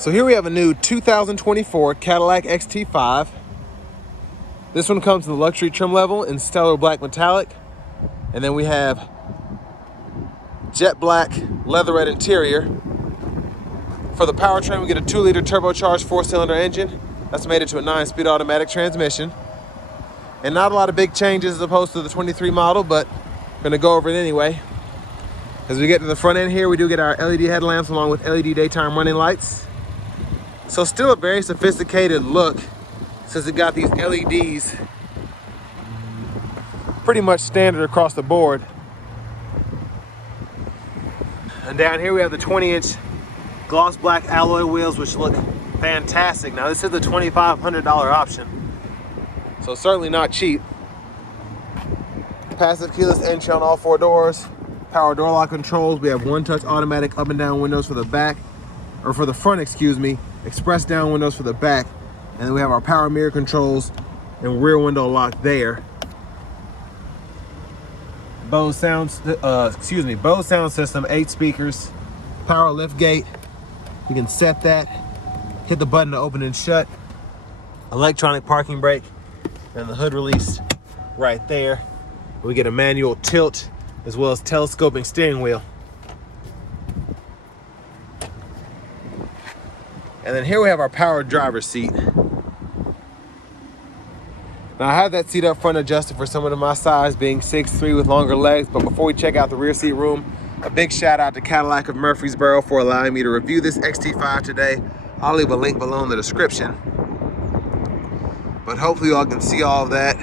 So here we have a new 2024 Cadillac XT5. This one comes in the luxury trim level in stellar black metallic. And then we have jet black leatherette interior. For the powertrain, we get a 2-liter turbocharged 4-cylinder engine. That's mated to a 9-speed automatic transmission. And not a lot of big changes as opposed to the 23 model, but I'm gonna go over it anyway. As we get to the front end here, we do get our LED headlamps along with LED daytime running lights. So still a very sophisticated look since it got these LEDs pretty much standard across the board. And down here we have the 20-inch gloss black alloy wheels, which look fantastic. Now this is the $2,500 option, so certainly not cheap. Passive keyless entry on all 4 doors. Power door lock controls. We have 1-touch automatic up and down windows for the back, or for the front, excuse me. Express down windows for the back. And then we have our power mirror controls and rear window lock there. Bose sound system, 8 speakers, power lift gate. You can set that, hit the button to open and shut. Electronic parking brake, and the hood release right there. We get a manual tilt as well as telescoping steering wheel. And then here we have our power driver's seat. Now I have that seat up front adjusted for someone of my size, being 6'3" with longer legs. But before we check out the rear seat room, a big shout out to Cadillac of Murfreesboro for allowing me to review this XT5 today. I'll leave a link below in the description. But hopefully y'all can see all of that.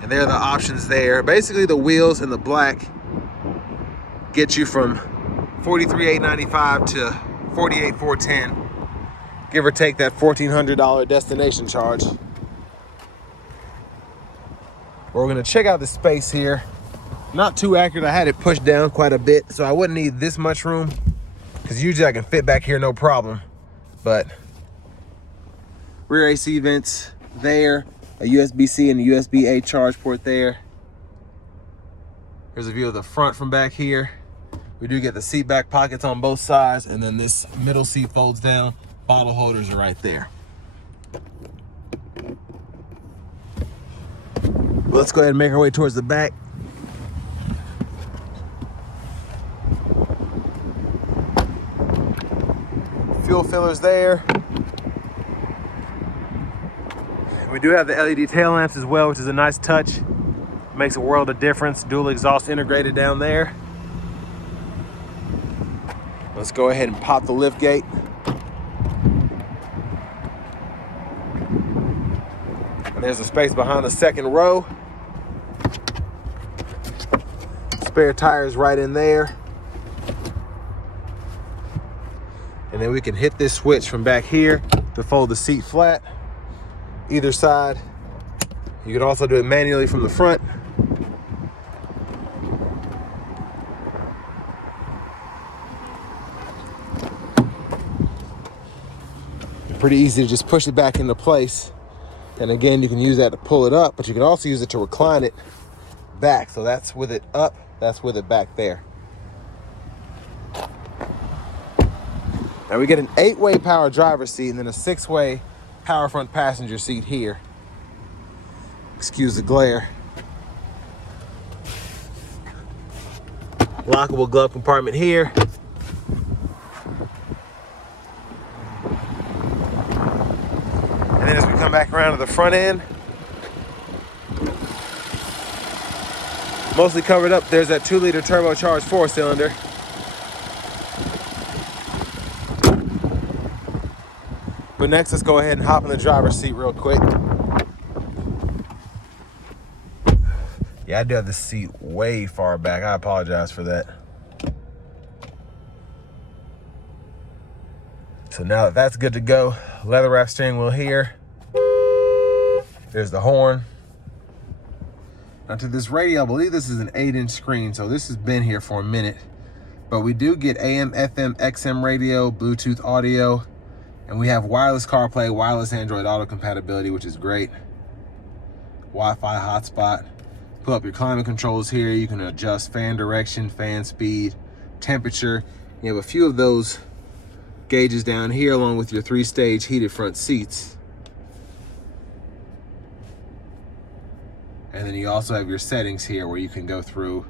And there are the options there. Basically the wheels in the black get you from $43,895 to $48,410. Give or take that $1,400 destination charge. We're gonna check out the space here. Not too accurate, I had it pushed down quite a bit, so I wouldn't need this much room, because usually I can fit back here no problem. But rear AC vents there, a USB-C and a USB-A charge port there. Here's a view of the front from back here. We do get the seat back pockets on both sides, and then this middle seat folds down. Bottle holders are right there. Let's go ahead and make our way towards the back. Fuel fillers there. We do have the LED tail lamps as well, which is a nice touch. Makes a world of difference. Dual exhaust integrated down there. Let's go ahead and pop the lift gate. And there's a space behind the second row. Spare tires right in there. And then we can hit this switch from back here to fold the seat flat, either side. You can also do it manually from the front. Pretty easy to just push it back into place. And again, you can use that to pull it up, but you can also use it to recline it back. So that's with it up, that's with it back there. Now we get an 8-way power driver's seat and then a 6-way power front passenger seat here. Excuse the glare. Lockable glove compartment here. And then as we come back around to the front end, mostly covered up, there's that 2-liter turbocharged 4-cylinder. But next, let's go ahead and hop in the driver's seat real quick. Yeah, I do have the seat way far back. I apologize for that. So now that that's good to go, leather wrap steering wheel here. There's the horn. Now to this radio, I believe this is an 8-inch screen, so this has been here for a minute. But we do get AM, FM, XM radio, Bluetooth audio, and we have wireless CarPlay, wireless Android Auto compatibility, which is great. Wi-Fi hotspot. Pull up your climate controls here. You can adjust fan direction, fan speed, temperature, You have a few of those gauges down here along with your 3-stage heated front seats. And then you also have your settings here where you can go through,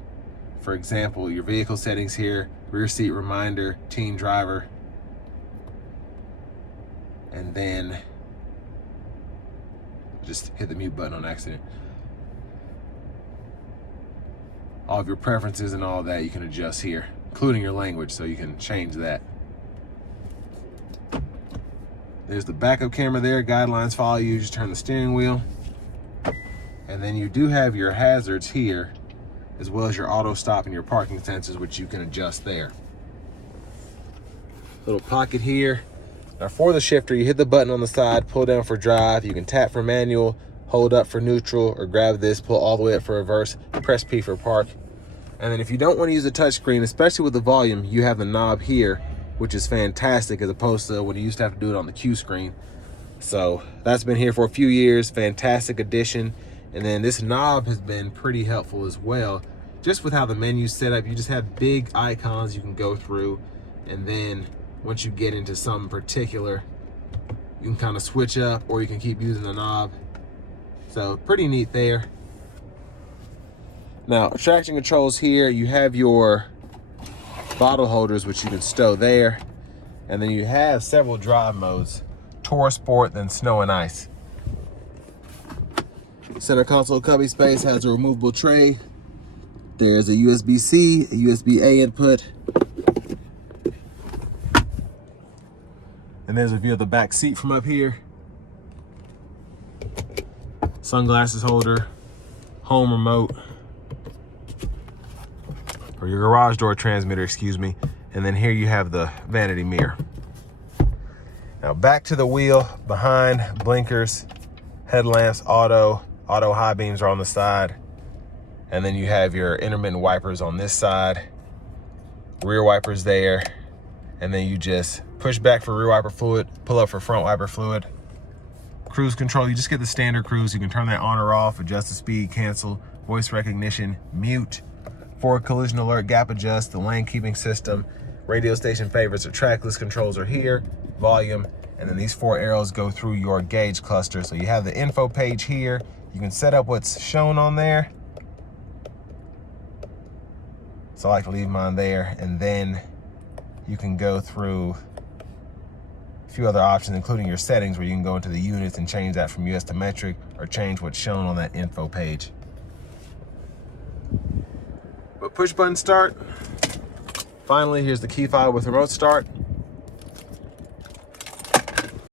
for example, your vehicle settings here, rear seat reminder, teen driver, and then just hit the mute button on accident. All of your preferences and all of that you can adjust here, including your language, so you can change that. There's the backup camera there, guidelines follow you, just turn the steering wheel. And then you do have your hazards here, as well as your auto stop and your parking sensors, which you can adjust there. Little pocket here. Now for the shifter, you hit the button on the side, pull down for drive. You can tap for manual, hold up for neutral, or grab this, pull all the way up for reverse, press P for park. And then if you don't want to use the touchscreen, especially with the volume, you have the knob here, which is fantastic as opposed to when you used to have to do it on the Q screen. So that's been here for a few years, fantastic addition. And then this knob has been pretty helpful as well. Just with how the menu's set up, you just have big icons you can go through. And then once you get into something particular, you can kind of switch up or you can keep using the knob. So pretty neat there. Now, traction controls here, you have your bottle holders, which you can stow there. And then you have several drive modes, Tour, Sport, then Snow and Ice. Center console cubby space has a removable tray. There's a USB-C, a USB-A input. And there's a view of the back seat from up here. Sunglasses holder, home remote, or your garage door transmitter, excuse me. And then here you have the vanity mirror. Now back to the wheel, behind, blinkers, headlamps, auto high beams are on the side. And then you have your intermittent wipers on this side, rear wipers there. And then you just push back for rear wiper fluid, pull up for front wiper fluid. Cruise control, you just get the standard cruise. You can turn that on or off, adjust the speed, cancel, voice recognition, mute, forward collision alert, gap adjust, the lane keeping system, radio station favorites or track list controls are here, volume, and then these 4 arrows go through your gauge cluster. So you have the info page here. You can set up what's shown on there. So I like to leave mine there. And then you can go through a few other options, including your settings, where you can go into the units and change that from US to metric or change what's shown on that info page. But push button start. Finally, here's the key fob with remote start.